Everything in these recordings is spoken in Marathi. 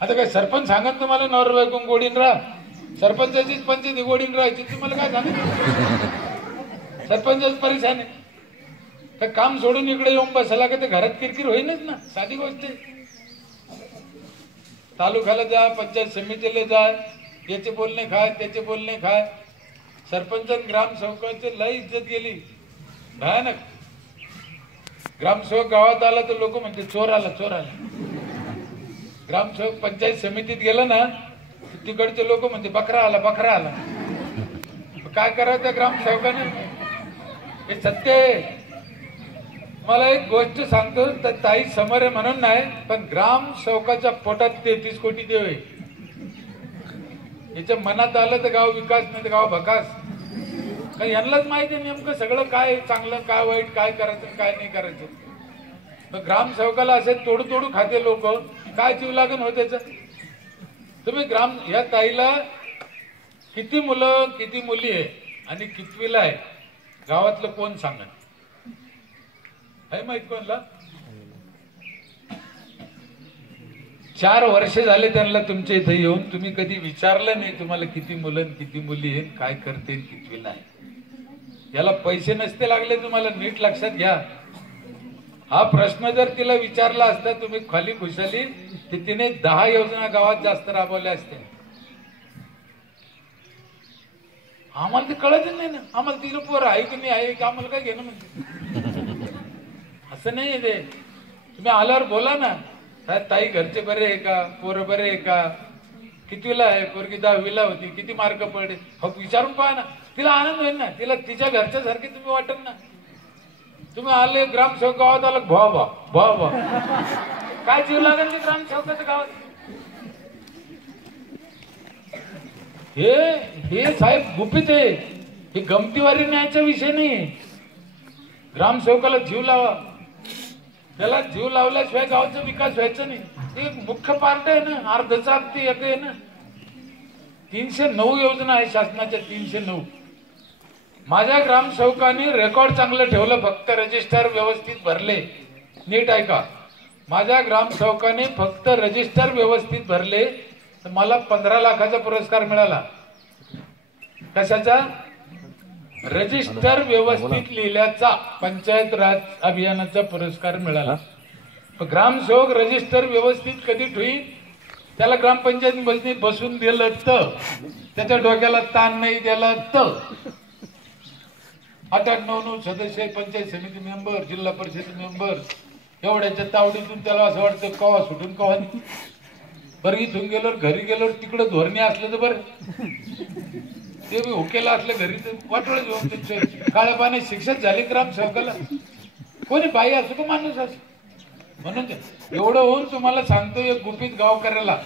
आता काय सरपंच सांगत तुम्हाला नवर बायको गोडीन राहा, सरपंचाचीच पंचायती गोडीन राहायची, तुम्हाला काय सांगितलं? सरपंचच परेशान आहे. तर काम सोडून इकडे येऊन बसायला का ते घरात किरकिर होईनच ना, साधी गोष्ट आहे. तालुक्याला जा, पंचायत समितीला जा, याचे बोलणे खाय त्याचे बोलणे खाय. सरपंच ग्रामसेवकाची लय इज्जत गेली, भयानक. ग्रामसेवक गावात आला तर लोक म्हणते चोर आला चोर आला. ग्रामसेवक पंचायत समितीत गेला ना, तिकडचे लोक म्हणते बकरा आला बकरा आला. काय करावं त्या ग्रामसेवकाने? हे सत्य आहे. मला एक गोष्ट सांगतो, तर ताई समोर आहे म्हणून नाही, पण ग्रामसेवकाच्या पोटात 33 कोटी देव आहे. याच्या मनात आलं तर गाव विकास, नाही तर गाव भकास. कारण यांनाच माहिती आहे नेमकं सगळं काय चांगलं काय वाईट, काय करायचं काय नाही करायचं. पण ग्रामसेवकाला असे तोडू तोडू खाते लोक, काय जीव लागण होत त्याच? तुम्ही या ताईला किती मुलं किती मुली आहे आणि कितवीला आहे गावातलं कोण सांगा? आहे माहित कोणला? 4 वर्ष झाले त्यांना तुमच्या इथे येऊन, तुम्ही कधी विचारलं नाही तुम्हाला किती मुलं किती मुली आहेत, काय करते, कितवीला आहे? याला पैसे नसते लागले तुम्हाला, नीट लक्षात घ्या. हा प्रश्न जर तिला विचारला असता तुम्ही खाली खुशाली, तर तिने 10 योजना गावात जास्त राबवल्या असत्या. आम्हाला ते कळतच नाही ना, आम्हाला तिला पोर आहे की नाही आहे की आम्हाला काय घेणं म्हणते. असं नाही ते. तुम्ही आल्यावर बोला ना, ताई घरचे बरे आहे का, पोरं बरे आहे का, कितवीला आहे पोरगी, 10वीला होती, किती मार्क पडले, विचारून पहा ना. तिला आनंद होईल ना, तिला तिच्या घरच्या सारखे तुम्ही वाटत ना. तुम्ही आले ग्रामसेवक गावात आला भा भा भा भा, काय जीव लागेल ते ग्रामसेवकाच्या गावात? हे साहेब गुपित आहे, हे गमतीवारी न्यायचा विषय नाही. ग्रामसेवकाला जीव लावा, त्याला जीव लावल्याशिवाय गावाचा विकास व्हायचा नाही. ते मुख्य पार्ट आहे ना, अर्धचा अगदी एक आहे ना. 309 योजना आहे शासनाच्या, 309. माझ्या ग्रामसेवकांनी रेकॉर्ड चांगलं ठेवलं, फक्त रजिस्टर व्यवस्थित भरले. नीट ऐका, माझ्या ग्रामसेवकाने फक्त रजिस्टर व्यवस्थित भरले तर मला 15 लाखाचा पुरस्कार मिळाला. कशाचा? रजिस्टर व्यवस्थित लिहिल्याचा पंचायत राज अभियानाचा पुरस्कार मिळाला. ग्रामसेवक रजिस्टर व्यवस्थित कधी ठेवी, त्याला ग्रामपंचायत बसून दिलं तर, त्याच्या डोक्याला ताण नाही दिला तर. 8-9 सदस्य, पंचायत समिती मेंबर, जिल्हा परिषद मेंबर, एवढ्याच्या तावडीतून त्याला असं वाटतं कवा सुटून कवा नाही. बरं इथून गेलो घरी गेलो तिकडं धोरणे असलं तर बरं, ते मी हुकेला असलं घरी तर वाटोळ घेऊन काळ्या पाण्यात शिक्षक झाले ग्रामसेवकाला. कोणी बाई असो का माणूस असो. म्हणून एवढं होऊन तुम्हाला सांगतो, एक गुपित गाव करायला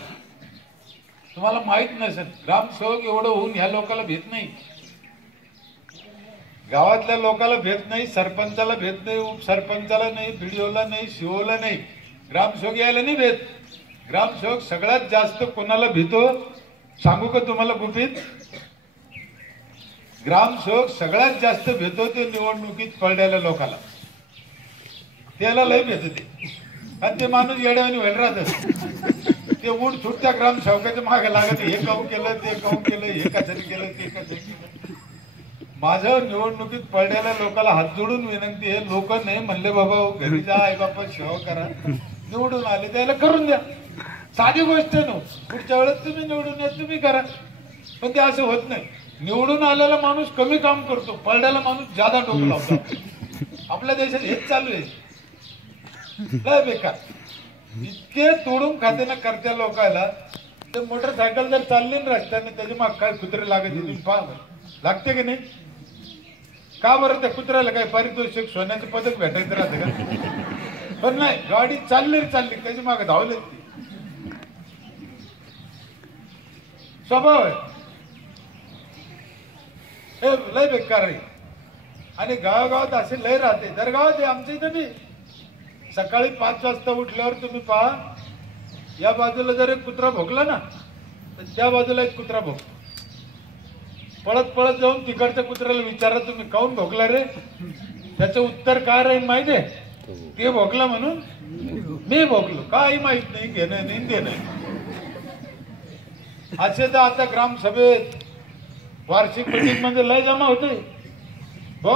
तुम्हाला माहित नसेल. ग्रामसेवक एवढं होऊन ह्या लोकांना भेट नाही, गावातल्या लोकांना भेट नाही, सरपंचाला भेट नाही, उपसरपंचाला नाही, बीडीओला नाही, सीओला नाही, ग्रामसेवक यायला नाही भेट. ग्रामसेवक सगळ्यात जास्त कोणाला भीतो सांगू का तुम्हाला गुपित? ग्रामसेवक सगळ्यात जास्त भेटतो ते निवडणुकीत पडलेल्या लोकांना, त्याला लय भेटते. आणि ते माणूस येड्यावानी व्हायला राहत, ते उठ सुट त्या ग्रामसेवकाच्या मागे लागत, हे काऊन केलं ते काऊन केलं, हे कशाने केलं ते कशाने केलं. माझं निवडणुकीत पडलेल्या लोकांना हात जोडून विनंती आहे, लोक नाही म्हणले बाबा घरी जा, आई बापा सेवा करा, निवडून आले त्याला करून द्या. साधी गोष्ट आहे ना. पुढच्या वेळेस तुम्ही निवडून या, तुम्ही करा. पण ते असं होत नाही. निवडून आलेला माणूस कमी काम करतो, पडलेला माणूस ज्यादा डोकं लावतो. आपल्या देशात हेच चालू आहे. लय बेकार. इतके तोडून खाते ना करत्या लोकांना. ते मोटरसायकल जर चालली ना रस्त्याने, त्याच्या माग काय कुत्रे लागत, तुम्ही पहा लागते की नाही? का बरं? त्या कुत्र्याला काय पारितोषिक सोन्याचं पदक भेटायचं राहतं का? पण नाही, गाडी चालली त्याच्या मागे धावले. स्वभाव आहे हे, लय बेकार आहे. आणि गावागावात असे लय राहते. दर गावात आमच्या इथे बी सकाळी 5 वाजता उठल्यावर तुम्ही पहा, या बाजूला जर एक कुत्रा भोकला ना, तर त्या बाजूला एक कुत्रा भोकतो. पळत पळत जाऊन तिकडच्या कुत्र्याला विचारा तुम्ही काऊन भोकला रे? त्याचं उत्तर काय राहील माहितीये? ते भोकला म्हणून मी भोकलो. काही माहित नाही, घेणं नाही देणं. असे तर आता ग्रामसभेत वार्षिक मीटिंग मध्ये लय जमा होते हो.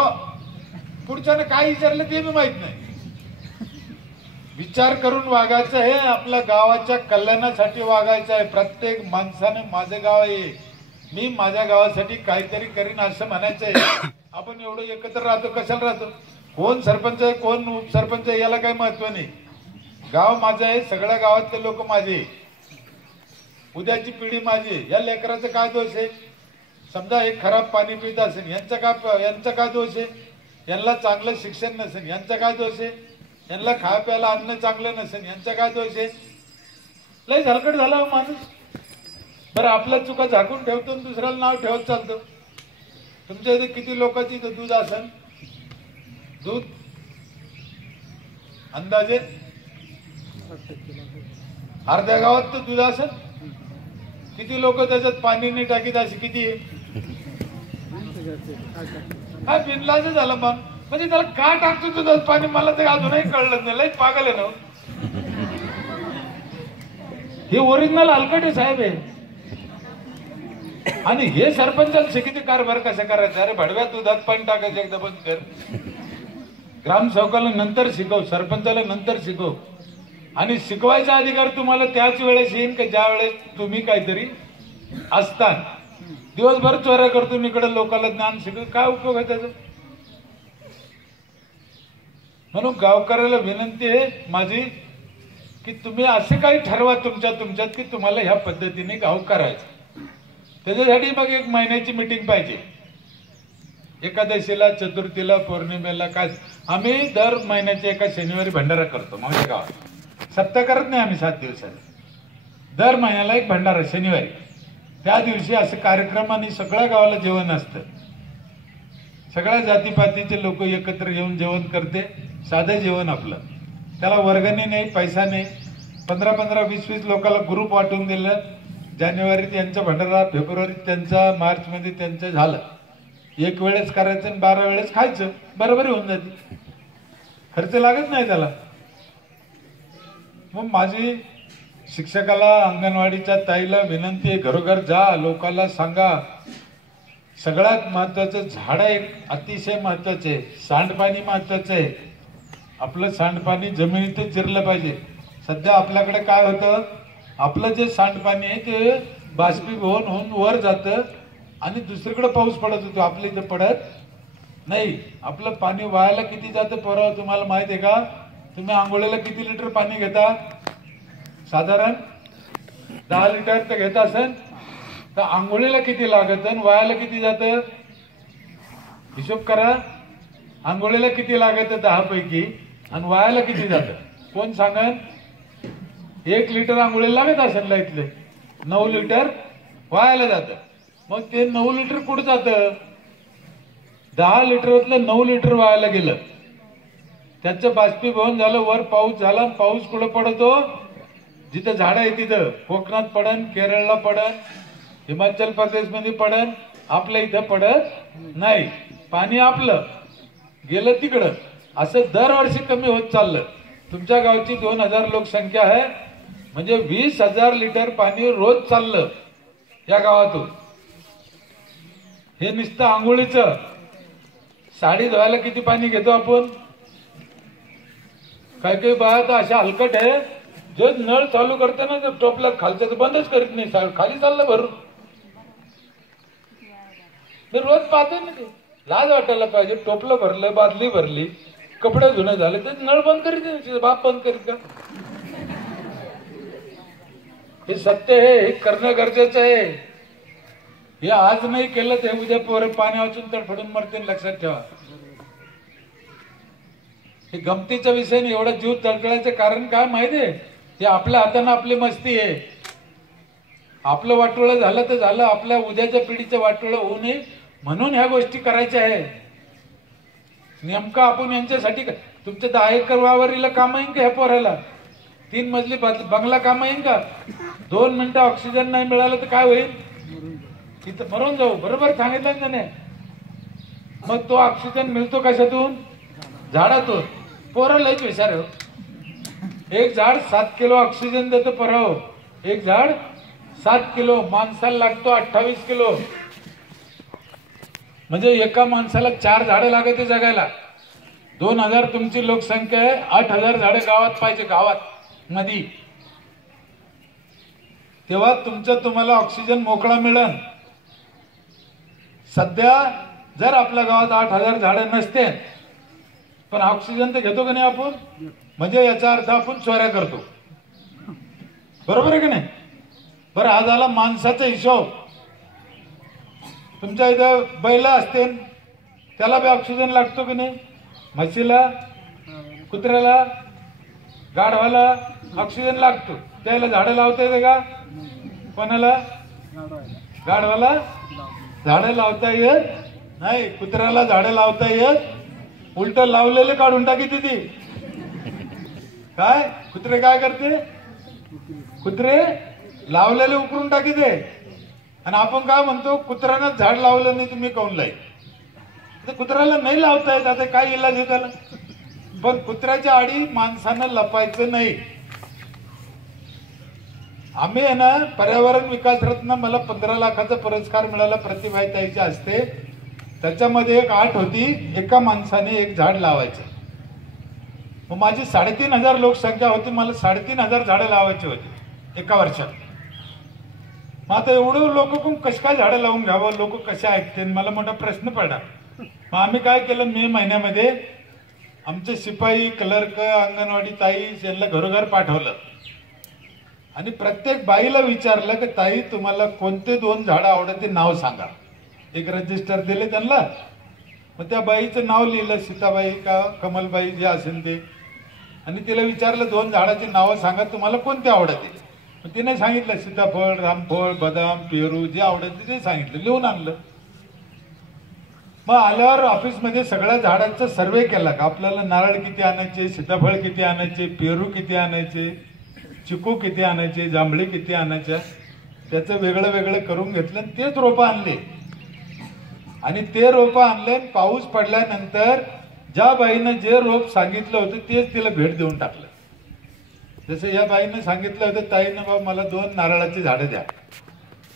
पुढच्यानं काय विचारलं ते बी माहित नाही. विचार करून वागायचं हे आपल्या गावाच्या कल्याणासाठी वागायचं आहे. प्रत्येक माणसाने माझं गाव आहे, मी माझ्या गावासाठी काहीतरी करीन असं म्हणायचंय. आपण एवढं एकत्र राहतो कशाला राहतो? कोण सरपंच आहे कोण उपसरपंच आहे याला काही महत्व नाही. गाव माझं आहे, सगळ्या गावातले लोक माझे, उद्याची पिढी माझी. या लेकराचं काय दोष आहे? समजा एक खराब पाणी पित असेल यांचा काय दोष आहे? यांना चांगलं शिक्षण नसेल यांचा काय दोष आहे? यांना खाय प्यायला अन्न चांगलं नसेल यांचा काय दोष आहे? लय झालकट झाला माणूस. बरं आपल्या चुका झाकून ठेवतो आणि दुसऱ्याला नाव ठेवत चालतो. तुमच्या इथे किती लोकांची दूध असेल? दूध अंदाजे अर्ध्या गावात तर दूध असेल. किती लोक त्याच्यात पाणी नाही टाकीत असे किती आहे? हा बिनलाज झालं मन. म्हणजे त्याला का टाकतो दुधात पाणी मला ते अजूनही कळलं नाही. लई पागल आहे ना हे. ओरिजिनल हलकट आहे साहेब हे. आणि हे सरपंचाला शिकिती कारभार कसा करायचा? अरे भडव्या दुधात पाणी टाकायचं एकदा बंद कर. ग्रामसेवकाला नंतर शिकव, सरपंचाला नंतर शिकव. आणि शिकवायचा अधिकार तुम्हाला त्याच वेळेस येईन की ज्या वेळेस तुम्ही काहीतरी असता. दिवसभर चोऱ्या करतो इकडे लोकांना ज्ञान शिकव, काय उपयोग आहे त्याचा? म्हणून गावकऱ्याला विनंती आहे माझी की तुम्ही असे काही ठरवा तुमच्यात की तुम्हाला ह्या पद्धतीने गाव करायचं. त्याच्यासाठी मग एक महिन्याची मीटिंग पाहिजे. एकादशीला, चतुर्थीला, पौर्णिमेला काय आम्ही दर महिन्याच्या एका शनिवारी भंडारा करतो. माझ्या गावात सप्ताह करत नाही आम्ही 7 दिवसात. दर महिन्याला एक भंडारा शनिवारी. त्या दिवशी असे कार्यक्रम आणि सगळ्या गावाला जेवण असतं. सगळ्या जातीपातीचे लोक एकत्र येऊन जेवण करते. साधं जेवण आपलं. त्याला वर्गणी नाही, पैसा नाही. 15-15, 20-20 लोकांना ग्रुप वाटून दिलं. जानेवारीत यांचा भंडारा, फेब्रुवारीत त्यांचा, मार्च मध्ये त्यांचं झालं. एक वेळेस करायचं आणि 12 वेळेस खायचं. बरोबर होऊन जाते. खर्च लागत नाही त्याला. मग माझी शिक्षकाला, अंगणवाडीच्या ताईला विनंती आहे, घरोघर जा, लोकांना सांगा. सगळ्यात महत्वाचं झाड एक अतिशय महत्वाचे, सांडपाणी महत्वाचं आहे. आपलं सांडपाणी जमिनीतच जिरलं पाहिजे. सध्या आपल्याकडे काय होतं? आपलं जे सांडपाणी आहे ते बाष्पीभवन होऊन वर जातं आणि दुसरीकडे पाऊस पडत होतो. आपल्या इथे पडत नाही. आपलं पाणी वायाला किती जातं पोराव तुम्हाला माहित आहे का? तुम्ही आंघोळीला किती लिटर पाणी घेता? साधारण 10 लिटर तर घेता असेल. तर आंघोळीला किती लागत आणि वायाला किती जातं? हिशोब करा. आंघोळीला किती लागत 10 पैकी आणि वायाला किती जातं? कोण सांगन? 1 लिटर आंघोळीला लागत असेल इथले, 9 लिटर वायाला जातं. मग ते 9 लिटर कुठं जातं? 10 लिटरातलं 9 लिटर वायाला गेलं. त्याचं बाष्पीभवन झालं, वर पाऊस झाला. पाऊस कुठं पडतो? जिथं झाडं आहे तिथं. कोकणात पडन, केरळला पडन, हिमाचल प्रदेश मध्ये पडन, आपल्या इथं पडत नाही. पाणी आपलं गेलं तिकडं. असं दरवर्षी कमी होत चाललं. तुमच्या गावची 2000 लोकसंख्या आहे म्हणजे 20,000 लिटर पाणी रोज चाललं या गावातून. हे नुसतं आंघोळीचं. साडी धुवायला किती पाणी घेतो आपण? काही बाया तर अशा हलकट आहे, जो नळ चालू करते ना तर टोपला खालच्या तर बंदच करीत नाही, खाली चाललं भरून. मी रोज पाहते ना. ते लाज वाटायला पाहिजे. टोपलं भरलं, बादली भरली, कपडे धुणे झाले तर नळ बंद करीत नाही. बाप बंद करीत का? हे सत्य आहे. हे करणं गरजेचं आहे. हे आज नाही केलं तर उद्या पोरं पाणी वाचून तडफडून मरते. लक्षात ठेवा. हे गमतीच्या विषयाने एवढा जीव तळतळायचं कारण काय माहितीये? हे आपल्या हाताने आपली मस्ती आहे. आपलं वाटोळं झालं तर झालं. आपल्या उद्याच्या पिढीचं वाटोळं होऊ नये म्हणून ह्या गोष्टी करायच्या आहे. नेमकं आपण यांच्यासाठी तुमच्या 10 एकर वावरीला काम येईन का ह्या पोराला? 3 मजली बंगला काम येईन का? 2 मिनिटं ऑक्सिजन नाही मिळालं तर काय होईल? तिथं मरून जाऊ. बरोबर सांगितलं ना त्याने. मग तो ऑक्सिजन मिळतो कशातून? झाडातून. पोरं लयच हुशार हो. एक झाड 7 किलो ऑक्सिजन देतं पोराव. एक झाड 7 किलो, माणसाला लागतो 28 किलो. म्हणजे एका माणसाला 4 झाडं लागते जगायला. 2000 तुमची लोकसंख्या आहे, 8000 झाडं गावात पाहिजे, गावात मधी. तेव्हा तुम्हाला ऑक्सिजन मोकळा मिळेल. सध्या जर आपल्या गावात 8000 झाडं नसते, पण ऑक्सिजन तर घेतो का नाही आपण? म्हणजे याचा अर्थ आपण चोऱ्या करतो. बरोबर आहे की नाही? बरं, हा झाला माणसाचा हिशोब. तुमच्या इथं बैल असते, त्याला बी ऑक्सिजन लागतो की नाही? म्हशीला, कुत्र्याला, गाढवाला ऑक्सिजन लागतो. त्याला झाडं लावता येते का? कोणाला? गाढवाला झाडं लावता येत नाही, कुत्र्याला झाडं लावता येत. उलट लावलेले काढून टाकी ती. काय कुत्रे काय करते? कुत्रे लावलेले उकरून टाकी दे. आणि आपण काय म्हणतो, कुत्र्यानं झाड लावलं नाही तुम्ही काऊन लाई? कुत्र्याला नाही लावता येत, आता काय इलाज आहे त्याला? पण कुत्र्याच्या आडी माणसानं लपायचं नाही. आम्ही आहे ना, पर्यावरण विकास रत्न मला 15 लाखाचा पुरस्कार मिळाला प्रतिभाई ताईच्या हस्ते. त्याच्यामध्ये एक आठ होती, एका माणसाने 1 झाड लावायचं. मग माझी 3500 लोकसंख्या होती, मला 3500 झाडं लावायची होती एका वर्षात. मग आता एवढं लोक कशी काय झाडं लावून घ्यावं, लोक कसे ऐकते, मला मोठा प्रश्न पडला. मग आम्ही काय केलं, मे महिन्यामध्ये आमचे शिपाई, क्लर्क, अंगणवाडी ताई यांना घरोघर पाठवलं आणि प्रत्येक बाईला विचारलं की ताई तुम्हाला कोणते 2 झाडं आवडते नाव सांगा. एक रजिस्टर दिले त्यांना. मग त्या बाईचं नाव लिहिलं, सीताबाई का कमलबाई जे असेल ते. आणि तिला विचारलं 2 झाडाची नावं सांगा, तुम्हाला कोणते आवडते? मग तिने सांगितलं सीताफळ, रामफळ, बदाम, पेरू जे आवडते ते सांगितलं, लिहून आणलं. मग आल्यावर ऑफिसमध्ये सगळ्या झाडांचा सर्वे केला का आपल्याला नारळ किती आणायचे, सीताफळ किती आणायचे, पेरू किती आणायचे, चिकू किती आणायचे, जांभळे किती आणायच्या, त्याचं वेगळं वेगळं करून घेतलं. तेच रोपं आणले आणि ते रोपं आणले. पाऊस पडल्यानंतर ज्या बाईनं जे रोप सांगितलं होतं तेच तिला भेट देऊन टाकलं. जसं या बाईनं सांगितलं होतं, ताईनं बाबा मला 2 नारळाची झाडं द्या,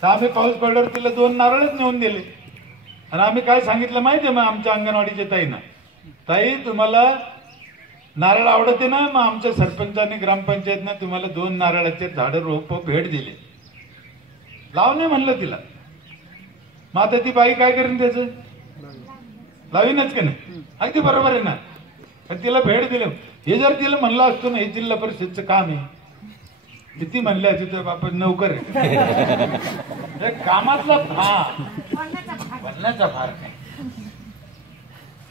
तर आम्ही पाऊस पडल्यावर तिला 2 नारळच नेऊन दिले. आणि आम्ही काय सांगितलं माहिती आहे मग आमच्या अंगणवाडीच्या ताईनं, ताई तुम्हाला नारळ आवडते ना, मग आमच्या सरपंचाने ग्रामपंचायतनं तुम्हाला 2 नारळाचे झाडं रोप भेट दिले, लावणे म्हणलं तिला. मग आता ती बाई काय करेन, त्याचं लावीनच का नाही? अगदी बरोबर आहे ना. तिला भेट दिली. हे जर तिला म्हणलं असतो ना, हे जिल्हा परिषदचं काम आहे, किती म्हणले तिथं आपण नोकर आहे कामातला बनण्याचा फार काय.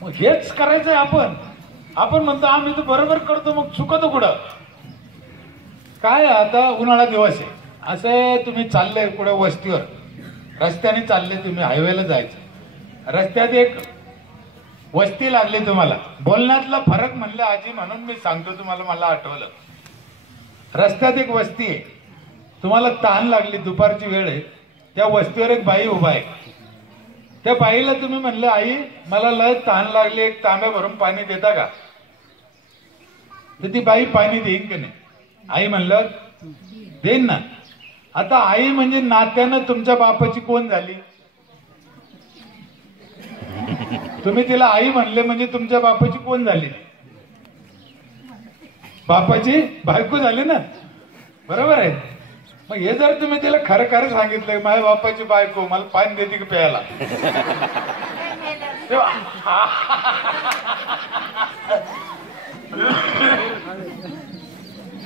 मग हेच करायचंय आपण म्हणतो आम्ही तर बरोबर करतो, मग चुकतो कुठं काय? आता उन्हाळा दिवस आहे, असं तुम्ही चालले कुठं वस्तीवर, रस्त्याने चालले तुम्ही, हायवेला जायचं, रस्त्यात एक वस्ती लागली तुम्हाला. बोलण्यातला फरक म्हणलं आजी म्हणून मी सांगतो तुम्हाला, मला आठवलं. रस्त्यात एक वस्ती आहे, तुम्हाला तहान लागली, दुपारची वेळ आहे, त्या वस्तीवर एक बाई उभा आहे. त्या बाईला तुम्ही म्हणलं आई मला लय तहान लागली, एक तांब्या भरून पाणी देता का? तर ती बाई पाणी देईन का नाही? आई म्हणलं देईन ना. आता आई म्हणजे नात्यानं तुमच्या बापाची कोण झाली? तुम्ही तिला आई म्हणले म्हणजे तुमच्या बापाची कोण झाली? बापाची बायको झाली ना, बरोबर आहे. मग हे जर तुम्ही तिला खरं खरं सांगितलं माझ्या बापाची बायको मला पाणी देते की प्यायला,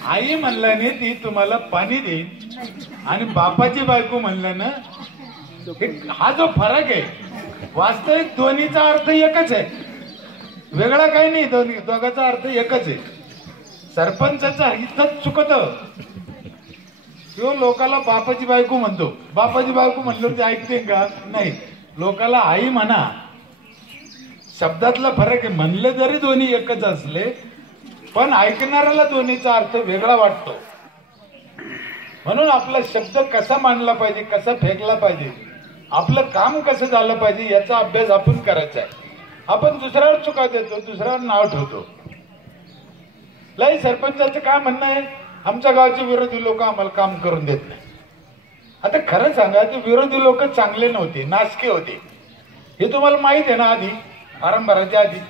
आई म्हणल्याने ती तुम्हाला पाणी देईन आणि बापाची बायको म्हणलं ना, हा जो फरक आहे वास्तविक दोन्हीचा अर्थ एकच आहे, वेगळा काही नाही. दोघांचा अर्थ एकच आहे. सरपंचाचा इथंच चुकत, तो लोकाला बापाची बायको म्हणतो. बापाची बायको म्हणलं ते ऐकते का? नाही. लोकाला आई म्हणा, शब्दातला फरक आहे. म्हणलं जरी दोन्ही एकच असले पण ऐकणाऱ्याला दोन्हीचा अर्थ वेगळा वाटतो. म्हणून आपला शब्द कसा मांडला पाहिजे, कसा फेकला पाहिजे, आपलं काम कसं झालं पाहिजे याचा अभ्यास आपण करायचा आहे. आपण दुसऱ्यावर चुका देतो, दुसऱ्यावर नाव ठेवतो. लय सरपंचाचं काय म्हणणं आहे, आमच्या गावचे विरोधी लोक आम्हाला काम करून देत नाही. आता खरं सांगा ते विरोधी लोक चांगले नव्हते, नासके होते, हे तुम्हाला माहित आहे ना. आधी फारम भरायच्या आधी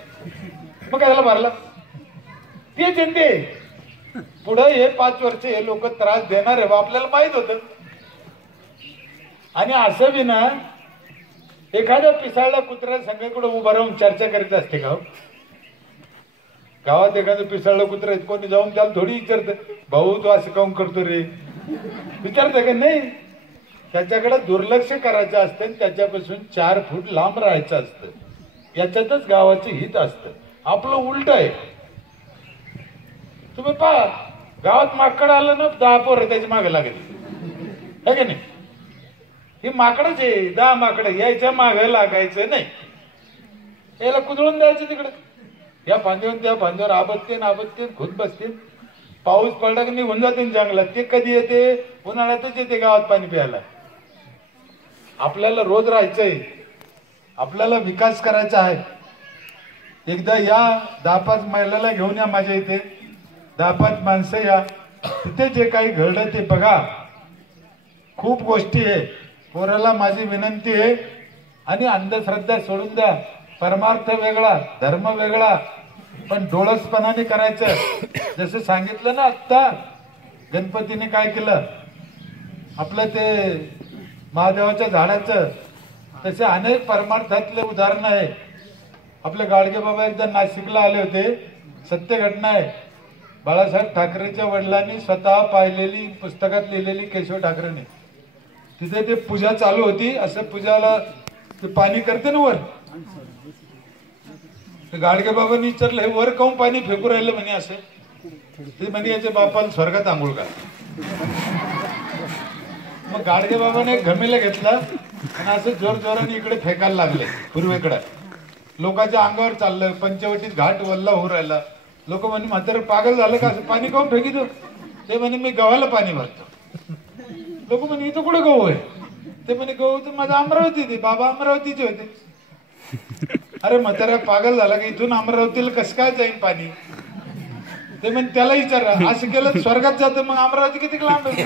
मग काय भरला तेच ते पुढे हे 5 वर्ष हे लोक त्रास देणार आहे आपल्याला माहित होत. आणि असं बी ना एखाद्या पिसाळला कुत्र्या संघाकडे उभं राहून चर्चा करीत असते का? गावात एखादं पिसाळलं कुत्रा कोणी जाऊन त्याला थोडी विचारतं भाऊ तू असं काऊन करतो रे, विचारतं का? नाही. त्याच्याकडे दुर्लक्ष करायचं असतं, त्याच्यापासून 4 फूट लांब राहायचं असतं. याच्यातच गावाचं हित असतं. आपलं उलट आहे. तुम्ही पहा गावात माकड आलं ना 10 पोरं त्याची मागे लागली है की नाही. ही माकडच आहे, 10 माकड यायच्या मागे लागायचं नाही, याला कुदळून द्यायचं तिकडे. या फांदीवर त्या फांदीवर आबत्तीन खुद बसतील. पाऊस पडला की निघून जाते जंगलात. ते कधी येते? उन्हाळ्यातच येते गावात पाणी प्यायला. आपल्याला रोज राहायचंय, आपल्याला विकास करायचा आहे. एकदा या 10-5 महिलाला घेऊन या माझ्या इथे, 10-5 माणसं या, तिथे जे काही घडलं ते बघा. खूप गोष्टी आहे. पोराला माझी विनंती आहे, आणि अंधश्रद्धा सोडून द्या. परमार्थ वेगळा, धर्म वेगळा, पण डोळसपणाने करायचं. जसं सांगितलं ना आत्ता गणपतीने काय केलं आपलं ते महादेवाच्या झाडाचं, तसे अनेक परमार्थातले उदाहरण आहे. आपले गाडगे बाबा एकदा नाशिकला आले होते. सत्य घटना आहे. बाळासाहेब ठाकरेच्या वडिलांनी स्वतः पाहिलेली, पुस्तकात लिहिलेली, केशव ठाकरेने. तिथे ते पूजा चालू होती. असं पूजाला ते पाणी करते ना वर, गाडगे बाबांनी विचारलं हे वर काऊन पाणी फेकू राहिलं म्हणे. असं ते म्हणे याच्या बापाला स्वर्गात आंघोळ का. मग गाडगे बाबाने घमेला घेतला आणि असं जोर जोराने इकडे फेकायला लागले पूर्वेकडे. लोकांच्या अंगावर चाललं. पंचवटीत घाट वल्ला होऊ राहिला. लोक म्हणे म्हातारं पागल झालं का, असं पाणी काऊन फेकितो. ते म्हणे मी गव्हाला पाणी भरतो. लोक म्हणे इथं कुठे गहू आहे. ते म्हणे गहू तर माझा अमरावती ते बाबा अमरावतीचे होते. अरे म्हातारा पागल झाला की इथून अमरावतीला कसं काय जाईल पाणी. ते म्हणे त्याला विचारा. असं केलं स्वर्गात जातं, मग अमरावती किती लांब आहे.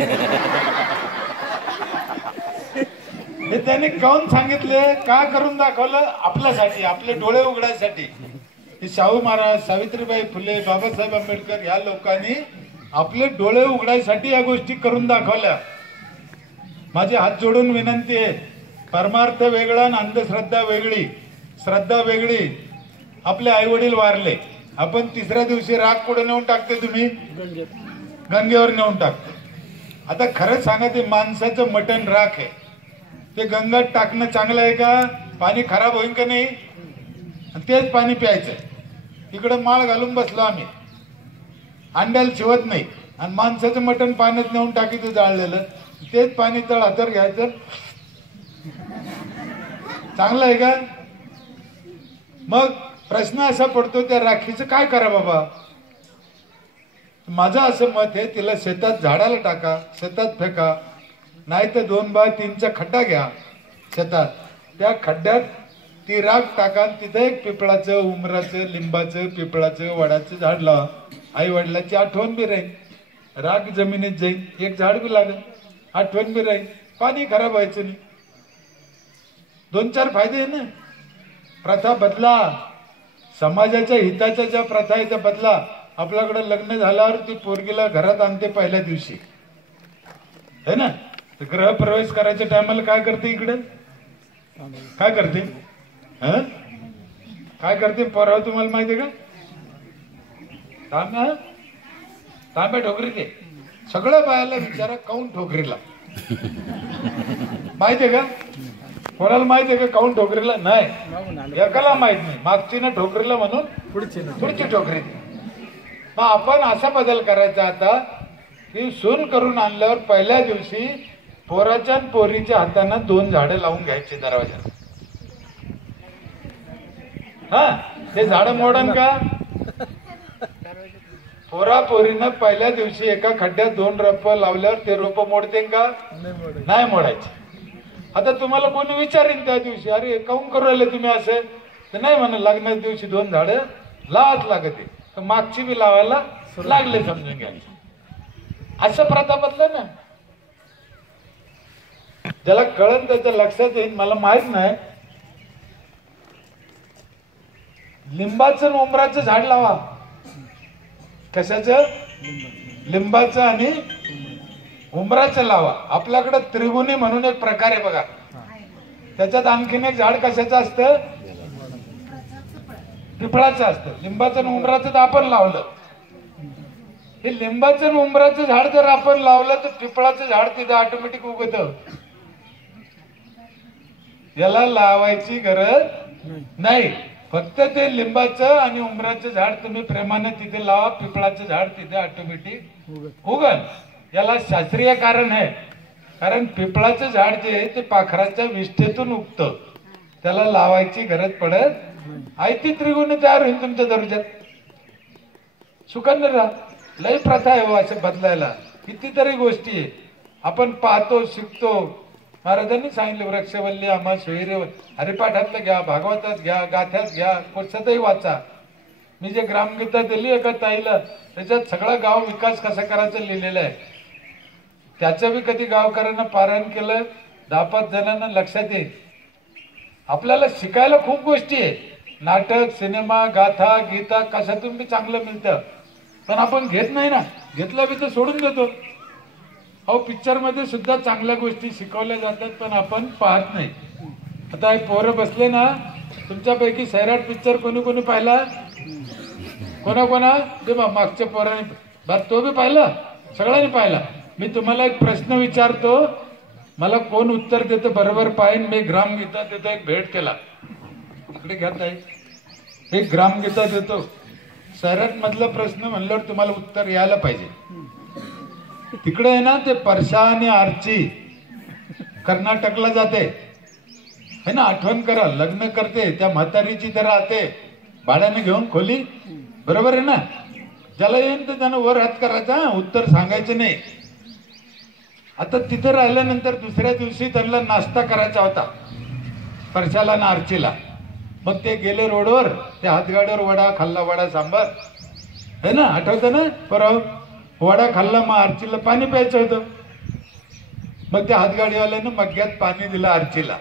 हे त्याने काऊन सांगितले, का करून दाखवलं? आपल्यासाठी, आपले डोळे उघडायसाठी. शाहू महाराज, सावित्रीबाई फुले, बाबासाहेब आंबेडकर या लोकांनी आपले डोळे उघडायसाठी या गोष्टी करून दाखवल्या. माझी हात जोडून विनंती आहे, परमार्थ वेगळा आणि अंधश्रद्धा वेगळी. श्रद्धा वेगळी. आपले आई वडील वारले, आपण 3ऱ्या दिवशी राग कुठे नेऊन टाकते? तुम्ही गंगेवर नेऊन टाकते. आता खरंच सांगा, ते माणसाचं मटण राख आहे, ते गंगात टाकणं चांगलं आहे का? पाणी खराब होईल का नाही? तेच पाणी प्यायचं. इकडे माळ घालून बसलो आम्ही, अंड्याला शिवत नाही, आणि माणसाचं मटण पाण्यात नेऊन टाकीचं जाळलेलं. तेच पाणी तळ हातावर घ्यायचं. चांगलं आहे का? मग प्रश्न असा पडतो, त्या राखीचं काय करा बाबा? माझं असं मत आहे, तिला शेतात झाडाला टाका, शेतात फेका, नाही तर 2x3चा खड्डा घ्या शेतात. त्या खड्ड्यात ती राख टाका, तिथे एक पिपळाचं, उमराचं, लिंबाचं, पिपळाचं, वडाचं झाड लावा. आई वडिलांची आठवण बी राहील. राख जमिनीत जाईल, एक झाड बी लागेल, आठवण बी राहील, पाणी खराब व्हायचं नाही. 2-4 फायदे आहे ना. प्रथा बदला. समाजाच्या हिताच्या ज्या प्रथा आहे त्या बदला. आपल्याकडे लग्न झाल्यावर ती पोरगीला घरात आणते पहिल्या दिवशी, है ना. गृहप्रवेश करायच्या टायमाला काय करते? इकडे काय करते? काय करते पोराव, तुम्हाला माहिती आहे का? तांब्या ठोकरी ते सगळं बायाला विचारा, काऊन ठोकरीला माहितीये का? कोणाला माहितीये का काऊन ठोकरीला? नाही, एकाला माहित नाही. मागची ना ठोकरीला म्हणून पुढची ठोकरी. मग आपण असा बदल करायचा आता की सून करून आणल्यावर पहिल्या दिवशी पोराच्या आणि पोरीच्या हाताना 2 झाडं लावून घ्यायची दरवाजात. ते झाडं मोडन का? पोरा पोरीनं पहिल्या दिवशी एका खड्ड्यात 2 रोप लावल्यावर ते रोप मोडते का? नाही मोडायचे. आता तुम्हाला कोणी विचारेन त्या दिवशी, अरे काऊन करू राहिले तुम्ही असं? तर नाही म्हणा, लग्नाच्या दिवशी 2 झाडं लावाच लागते, तर मागची बी लावायला लागले, समजून घ्यायचं. असं प्रथा बदलं ना. ज्याला कळण त्याच्या लक्षात येईल. मला माहित नाही, लिंबाचं आणि उंबराचं झाड लावा. कशाचं? लिंबाचं आणि उंबराचं लावा. आपल्याकडे त्रिगुणी म्हणून एक प्रकार आहे बघा, त्याच्यात आणखीन एक झाड कशाचं असतं? पिंपळाचं असतं. लिंबाचं आणि उंबराचं तर आपण लावलं. हे लिंबाचं आणि उंबराचं झाड जर आपण लावलं तर पिंपळाचं झाड तिथं ऑटोमॅटिक उगवतं. याला लावायची गरज नाही. फक्त ते लिंबाचं आणि उंबराचं झाड तुम्ही प्रेमाने तिथे लावा, पिंपळाचं झाड तिथे ऑटोमॅटिक उगल. याला शास्त्रीय कारण आहे. कारण पिंपळाचं झाड जे आहे ते पाखराच्या विष्ठेतून उगतं, त्याला लावायची गरज पडत आहे. ती त्रिगुणी तयार होईल तुमच्या दर्जात. सुकन्य राहा. लय प्रथा आहे हो असे बदलायला. कितीतरी गोष्टी आहे आपण पाहतो, शिकतो. महाराजांनी सांगितलं वृक्षवल्ली आम्हा सोयरे, हरिपाठातलं घ्या, भागवतात घ्या, गाथ्यात घ्या, पुस्तकही वाचा. मी जे ग्रामगीता दिली एका ताईला, त्याच्यात सगळा गाव विकास कसा करायचा लिहिलेला आहे. त्याचं बी कधी गावकऱ्यांना पारायण केलं 10-5 जणांना लक्षात येईल. आपल्याला शिकायला खूप गोष्टी आहे. नाटक, सिनेमा, गाथा, गीता कशातून बी चांगलं मिळतं, पण आपण घेत नाही ना. घेतलं बी तर सोडून देतो. अहो पिक्चर मध्ये सुद्धा चांगल्या गोष्टी शिकवल्या जातात, पण आपण पाहत नाही. आता हे पोरं बसले ना, तुमच्यापैकी सैराट पिक्चर कोणी कोणी पाहिला? कोणा ते मागच्या पोराने, बरं तो बी पाहिला, सगळ्यांनी पाहिला. मी तुम्हाला एक प्रश्न विचारतो, मला कोण उत्तर देतं बरोबर पाहिन. मी ग्रामगीता देतो, एक भेट केला इकडे घ्यात आहे, एक ग्रामगीता देतो. सैराट मधला प्रश्न म्हणल्यावर तुम्हाला उत्तर यायला पाहिजे. तिकडे आहे ना ते परशा आणि आर्ची कर्नाटकला जाते है ना. आठवण करा, लग्न करते त्या म्हातारीची तर राहते भाड्याने घेऊन खोली, बरोबर आहे ना. ज्याला येईन तर त्यानं वर हात करायचा, उत्तर सांगायचं नाही. आता तिथे राहिल्यानंतर दुसऱ्या दिवशी त्यांना नाश्ता करायचा होता परशाला आणि आर्चीला. मग ते गेले रोडवर, ते हातगाडीवर वडा खाल्ला, वडा सांबार है ना, आठवतं ना. परवा वडा खाल्ला, मग आर्चीला पाणी प्यायचं होतं. मग त्या हातगाडीवाल्यानं मग्यात पाणी दिलं आर्चीला,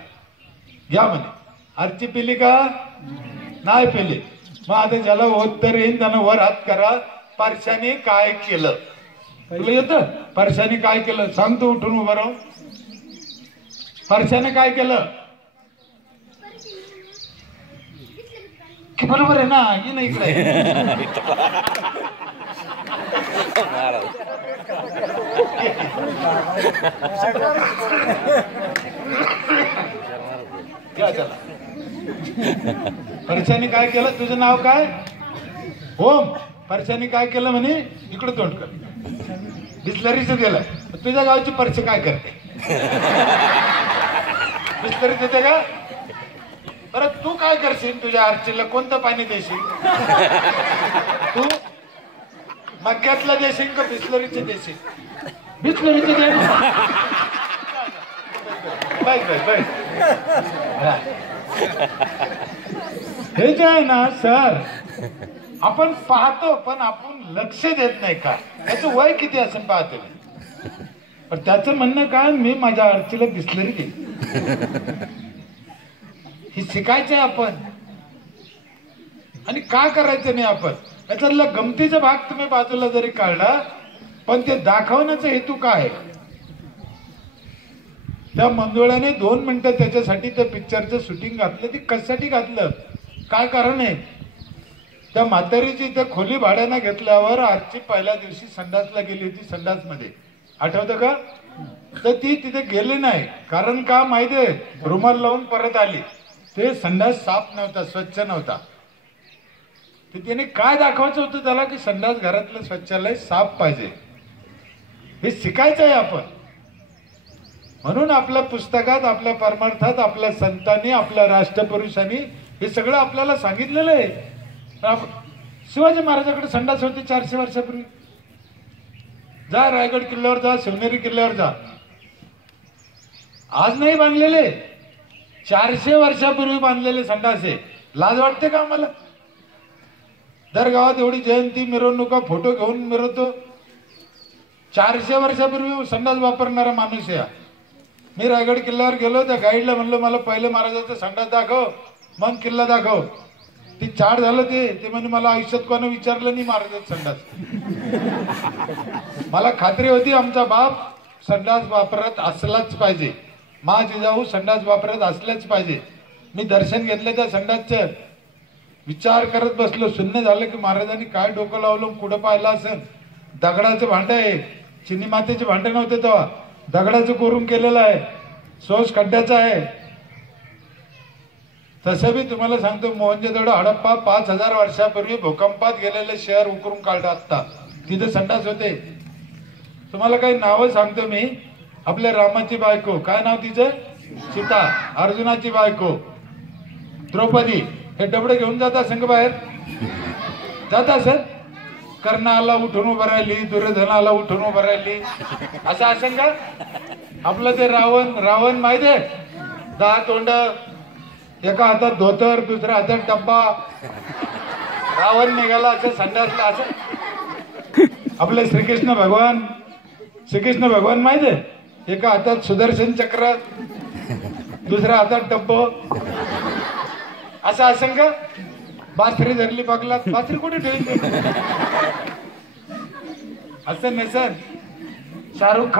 घ्या म्हणे. आर्ची पिली का? नाही पिली. मग आता ज्याला उत्तर येईल त्यानं वर हात करा. परशाने काय केलं? तुला येतं? परशाने काय केलं सांगतो, उठून उभं राहून. परशाने काय केलं? की बरोबर आहे ना, ये ना इकडे. परशाने काय केलं? तुझं नाव काय? ओम. परशाने काय केलं म्हणे? इकडे तोंड कर. बिस्लरीचं दिलं. तुझ्या गावची परशी काय करते? बिस्लरी देते का? बरं तू काय करशील? तुझ्या आर्चीला कोणतं पाणी देशील? तू मग्यातलं देशील का बिस्लरीचं देशील? बिस्लरीचं दे. हे जे आहे ना सर, आपण पाहतो पण आपण लक्ष देत नाही. का त्याचं वय किती असेल पाहतो मी, पण त्याचं म्हणणं काय, मी माझ्या आर्चीला बिस्लरी दिली. हे शिकायचंय आपण, आणि का करायचं नाही आपण. याच्यातला गमतीचा भाग तुम्ही बाजूला जरी काढला, पण ते दाखवण्याचा हेतू काय आहे? त्या मंजुळाने 2 मिनिटं त्याच्यासाठी त्या पिक्चरचं शूटिंग घातलं. ते कशासाठी घातलं? काय कारण आहे? त्या म्हातारीची त्या खोली भाड्यानं घेतल्यावर आजची पहिल्या दिवशी संडासला गेली होती, संडास मध्ये, आठवतं का? तर ती तिथे गेली नाही. कारण का माहितीये? रुमाल लावून परत आली. ते संडास साफ नव्हता, स्वच्छ नव्हता. तर त्याने काय दाखवायचं होतं त्याला, की संडास घरातलं स्वच्छालय साफ पाहिजे. हे शिकायचं आहे आपण. म्हणून आपल्या पुस्तकात, आपल्या परमार्थात, आपल्या संतांनी, आपल्या राष्ट्रपुरुषांनी हे सगळं आपल्याला सांगितलेलं आहे. शिवाजी महाराजांकडे संडास होती 400 वर्षापूर्वी. जा रायगड किल्ल्यावर जा, शिवनेरी किल्ल्यावर जा, आज नाही बांधलेले, 400 वर्षापूर्वी बांधलेले संडास आहे. लाज वाटते का आम्हाला? दर गावात एवढी जयंती, मिरवणुका, फोटो घेऊन मिरवतो. 400 वर्षापूर्वी संडास वापरणारा माणूस आहे. मी रायगड किल्ल्यावर गेलो, त्या गाईडला म्हणलं मला पहिले महाराजाचं संडास दाखव, मग किल्ला दाखव. ती चाड झालं ते म्हणे मला आयुष्यात कोणा विचारलं नाही महाराजाचं संडास. मला खात्री होती आमचा बाप संडास वापरत असलाच पाहिजे, मा जिजाऊ संडास वापरत असल्याच पाहिजे. मी दर्शन घेतलं त्या संडासचं, विचार करत बसलो. शून्य झालं की महाराजांनी काय डोकं लावलं, कुठं पाहिलं असेल. दगडाचं भांड आहे, चिनी मातेचे भांडे नव्हते तेव्हा, दगडाचं कोरून केलेलं आहे, सोस खड्ड्याचा आहे. तसं बी तुम्हाला सांगतो, मोहनजोदडो हडप्पा 5000 वर्षापूर्वी भूकंपात गेलेले शहर उकरून काढलं असता, तिथे संडास होते. तुम्हाला काही नावं सांगतो मी. आपल्या रामाची बायको, काय नाव तिचं, सीता. अर्जुनाची बायको द्रौपदी, हे डबडे घेऊन जाता संघ बाहेर जात असेल. कर्णाला उठून उभं राहिली, दुर्योधनाला उठून उभं राहिली, असं असेल का. आपलं ते रावण माहिती आहे, 10 तोंड, एका हातात धोतर, दुसऱ्या हातात डब्बा, रावण निघाला असं संडासला असं. आपले श्रीकृष्ण भगवान माहिती आहे, एका हातात सुदर्शन चक्र, दुसऱ्या हातात डब्बो, असं असेल का. बासरी धरली बघलात, बासरी कुठे ठेवली असं नसेल. शाहरुख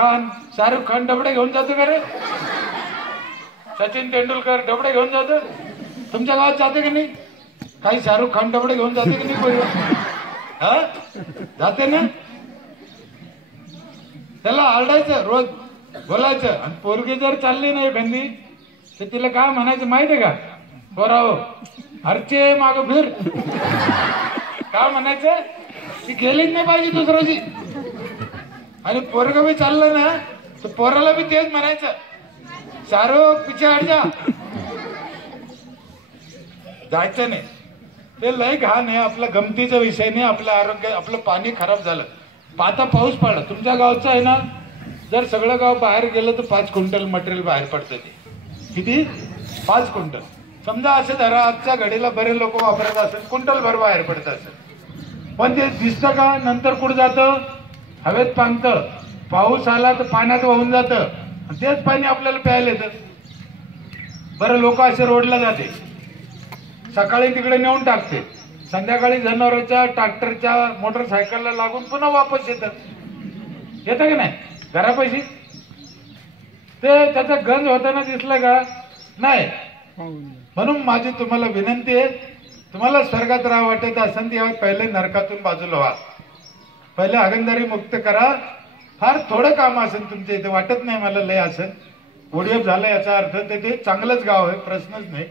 खान डबडे घेऊन जातो का रे. सचिन तेंडुलकर डबडे घेऊन जातो. तुमच्या गावात जाते की नाही काही शाहरुख खान डबडे घेऊन जाते की नाही कोणी, हा जाते ना. त्याला आरडायचं, रोज बोलायचं. आणि पोरगी जर चालली नाही एखादी तर तिला काय म्हणायचं माहिती आहे का, पोराव हरचे माग फिर. काय म्हणायचं, ती गेलीच नाही पाहिजे दुसऱ्याची. आणि पोरग बी चाललं ना तर पोराला बी तेच म्हणायचं, शाहरुख पिछे हट जा. जायचं नाही. ते लय घाण आहे. आपला गमतीचा विषय नाही. आपलं आरोग्य, आपलं पाणी खराब झालं. आता पाऊस पडला तुमच्या गावचा आहे ना, जर सगळं गाव बाहेर गेलं तर 5 क्विंटल मटेरियल बाहेर पडतं. ते किती, 5 क्विंटल. समजा असं धरा, आजच्या घडीला बरे लोक वापरत असेल, क्विंटल भर बाहेर पडत असेल. पण ते दिसतं का, नंतर कुठं जातं, हवेत पांगतं. पाऊस आला तर पाण्यात वाहून जातं, तेच पाणी आपल्याला प्यायला येतं. बरं लोक असे रोडला जाते, सकाळी तिकडे नेऊन टाकते, संध्याकाळी जनावरांच्या, ट्रॅक्टरच्या, मोटरसायकलला लागून पुन्हा वापस येतं की नाही घरापाशी. ते त्याचा गंज होताना दिसलं का नाही. म्हणून माझी तुम्हाला विनंती आहे, तुम्हाला स्वर्गात राहा वाटत असेल तेव्हा पहिले नरकातून बाजूला व्हा, पहिले हागणदारी मुक्त करा. फार थोडं काम असेल तुमच्या इथे, वाटत नाही मला लय असेल. ओडीएफ झालं याचा अर्थ ते चांगलंच गाव आहे, प्रश्नच नाही.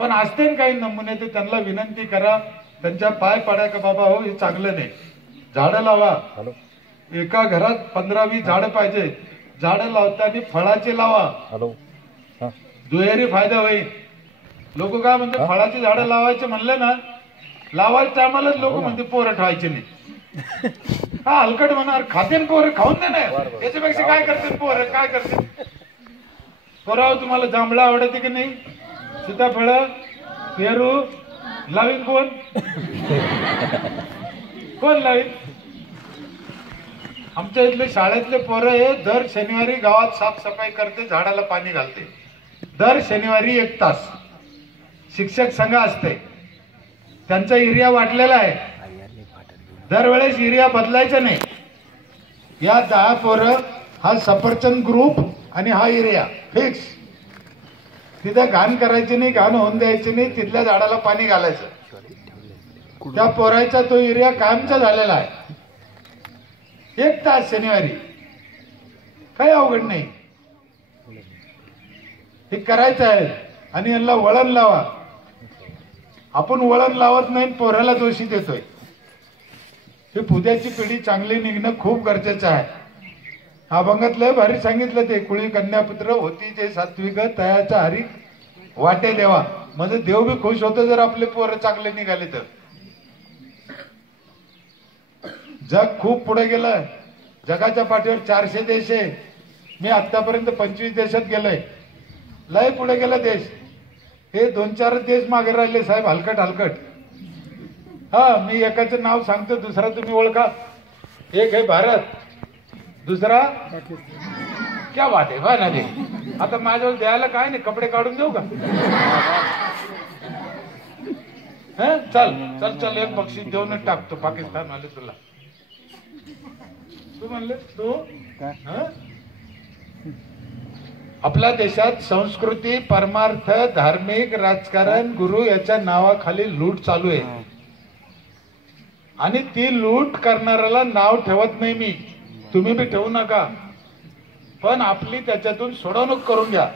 पण असते काही नमुने, ते त्यांना विनंती करा, त्यांच्या पाय पडा का बाबा हो हे चांगलं नाही. झाडं लावा. एका घरात 15-20 झाडं पाहिजे. झाडं लावताना फळाचे लावा, दुहेरी फायदा होईल. लोक काय म्हणतात, फळाची झाडं लावायचे म्हणलं ना, लावायचं टायमालाच लोक म्हणते पोरं ठेवायचे नाही. हा हलकट म्हणणार, खाते पोरं, खाऊन दे ना, याच्यापेक्षा काय करते पोरं, काय करते. पोराव तुम्हाला जांभळं आवडते की नाही, सीताफळ, पेरू लावीन कोण लावीन. आमच्या इथले शाळेतले पोरं हे दर शनिवारी गावात साफसफाई करते, झाडाला पाणी घालते. दर शनिवारी 1 तास शिक्षक संघ असते, त्यांचा एरिया वाटलेला आहे. दरवेळेस एरिया बदलायचा नाही. या 10 पोरं, हा सफरचंद ग्रुप आणि हा एरिया फिक्स. तिथे घाण करायची नाही, घाण होऊन द्यायची नाही, तिथल्या झाडाला पाणी घालायचं. त्या पोरायचा तो एरिया कायमचा झालेला आहे. 1 तास शनिवारी, काही अवघड नाही. हे करायचं आहे. आणि यांना वळण लावा. आपण वळण लावत नाही, पोराला दोषी देतोय. हे पुद्याची पिढी चांगली निघणं खूप गरजेचं आहे. अभंगात लय भारी सांगितलं ते, कुळी कन्यापुत्र होती जे सात्विक, तयाचा हरी वाटे देवा. म्हणजे देव बी खुश होतो जर आपले पोरं चांगले निघाले तर. जग खूप पुढे गेलं. जगाच्या पाठीवर 400 देश आहे. मी आतापर्यंत 25 देशात गेलोय. लय पुढे गेला देश. हे 2-4 देश मागे राहिले साहेब, हलकट. हा मी एकाचं नाव सांगतो, दुसरा तुम्ही ओळखा. एक आहे भारत, दुसरा क्या बात आहे, आता माझ्यावर द्यायला काय नाही, कपडे काढून देऊ का? चल चल चल, एक बक्षीस देऊनच टाकतो पाकिस्तान वाले तुला. तू म्हणले तू आपल्या देशात संस्कृती, परमार्थ, धार्मिक, राजकारण, गुरु याच्या नावाखाली लूट चालू आहे. आणि ती लूट करणाऱ्याला नाव ठेवत नाही मी, तुम्ही बी ठेवू नका, पण आपली त्याच्यातून सोडवणूक करून घ्या.